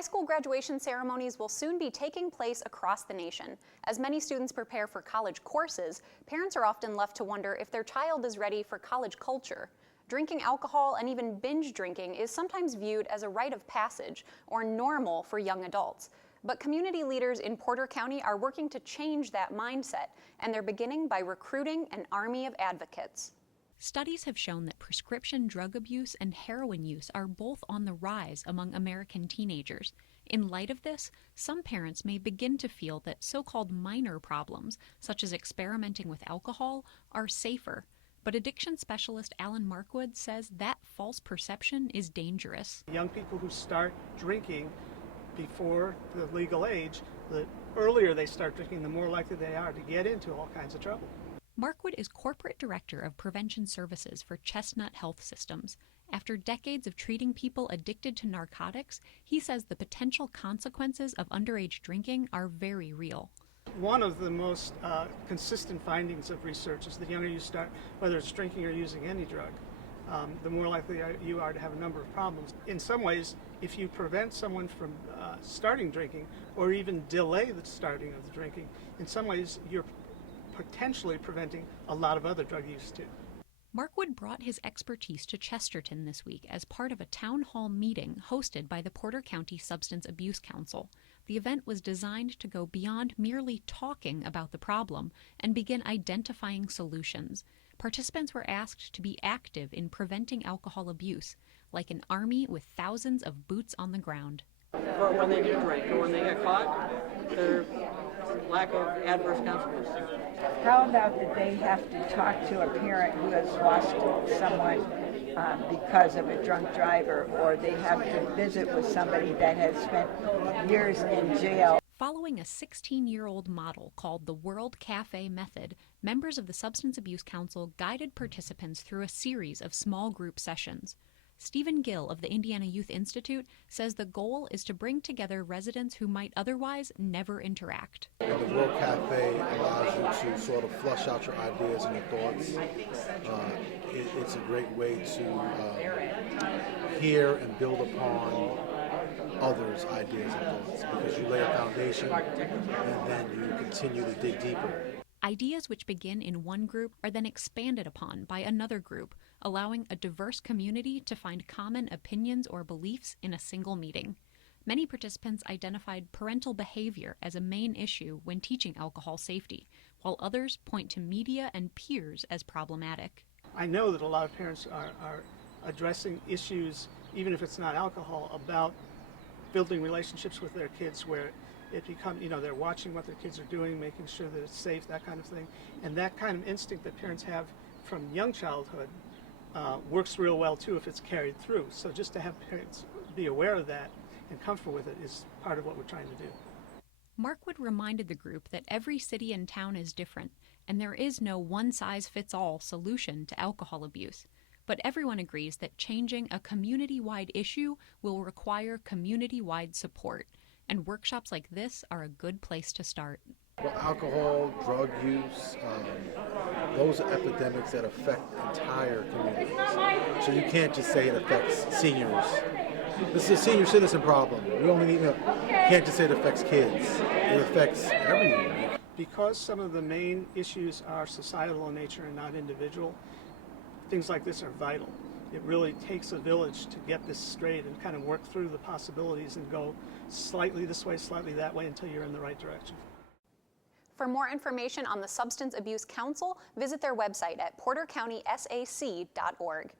High school graduation ceremonies will soon be taking place across the nation. As many students prepare for college courses, parents are often left to wonder if their child is ready for college culture. Drinking alcohol and even binge drinking is sometimes viewed as a rite of passage or normal for young adults. But community leaders in Porter County are working to change that mindset, and they're beginning by recruiting an army of advocates. Studies have shown that prescription drug abuse and heroin use are both on the rise among American teenagers. In light of this, some parents may begin to feel that so-called minor problems, such as experimenting with alcohol, are safer. But addiction specialist Alan Markwood says that false perception is dangerous. Young people who start drinking before the legal age, the earlier they start drinking, the more likely they are to get into all kinds of trouble. Markwood is Corporate Director of Prevention Services for Chestnut Health Systems. After decades of treating people addicted to narcotics, he says the potential consequences of underage drinking are very real. One of the most consistent findings of research is the younger you start, whether it's drinking or using any drug, the more likely you are to have a number of problems. In some ways, if you prevent someone from starting drinking or even delay the starting of the drinking, in some ways you're potentially preventing a lot of other drug use too. Markwood brought his expertise to Chesterton this week as part of a town hall meeting hosted by the Porter County Substance Abuse Council. The event was designed to go beyond merely talking about the problem and begin identifying solutions. Participants were asked to be active in preventing alcohol abuse, like an army with thousands of boots on the ground. Or when they do drink, or when they get caught, their lack of adverse consequences. How about that they have to talk to a parent who has lost someone because of a drunk driver, or they have to visit with somebody that has spent years in jail? Following a 16-year-old model called the World Cafe Method, members of the Substance Abuse Council guided participants through a series of small group sessions. Stephen Gill of the Indiana Youth Institute says the goal is to bring together residents who might otherwise never interact. And the World Cafe allows you to sort of flush out your ideas and your thoughts. It's a great way to hear and build upon others' ideas and thoughts, because you lay a foundation and then you continue to dig deeper. Ideas which begin in one group are then expanded upon by another group, allowing a diverse community to find common opinions or beliefs in a single meeting. Many participants identified parental behavior as a main issue when teaching alcohol safety, while others point to media and peers as problematic. I know that a lot of parents are addressing issues, even if it's not alcohol, about building relationships with their kids where it becomes, they're watching what their kids are doing, making sure that it's safe, that kind of thing. And that kind of instinct that parents have from young childhood works real well too if it's carried through. So just to have parents be aware of that and comfortable with it is part of what we're trying to do. Markwood reminded the group that every city and town is different, and there is no one-size-fits-all solution to alcohol abuse. But everyone agrees that changing a community-wide issue will require community-wide support, and workshops like this are a good place to start. Well, alcohol, drug use, those are epidemics that affect entire communities. So you can't just say it affects seniors. This is a senior citizen problem. Can't just say it affects kids. It affects everyone. Because some of the main issues are societal in nature and not individual, things like this are vital. It really takes a village to get this straight and kind of work through the possibilities and go slightly this way, slightly that way until you're in the right direction. For more information on the Substance Abuse Council, visit their website at portercountysac.org.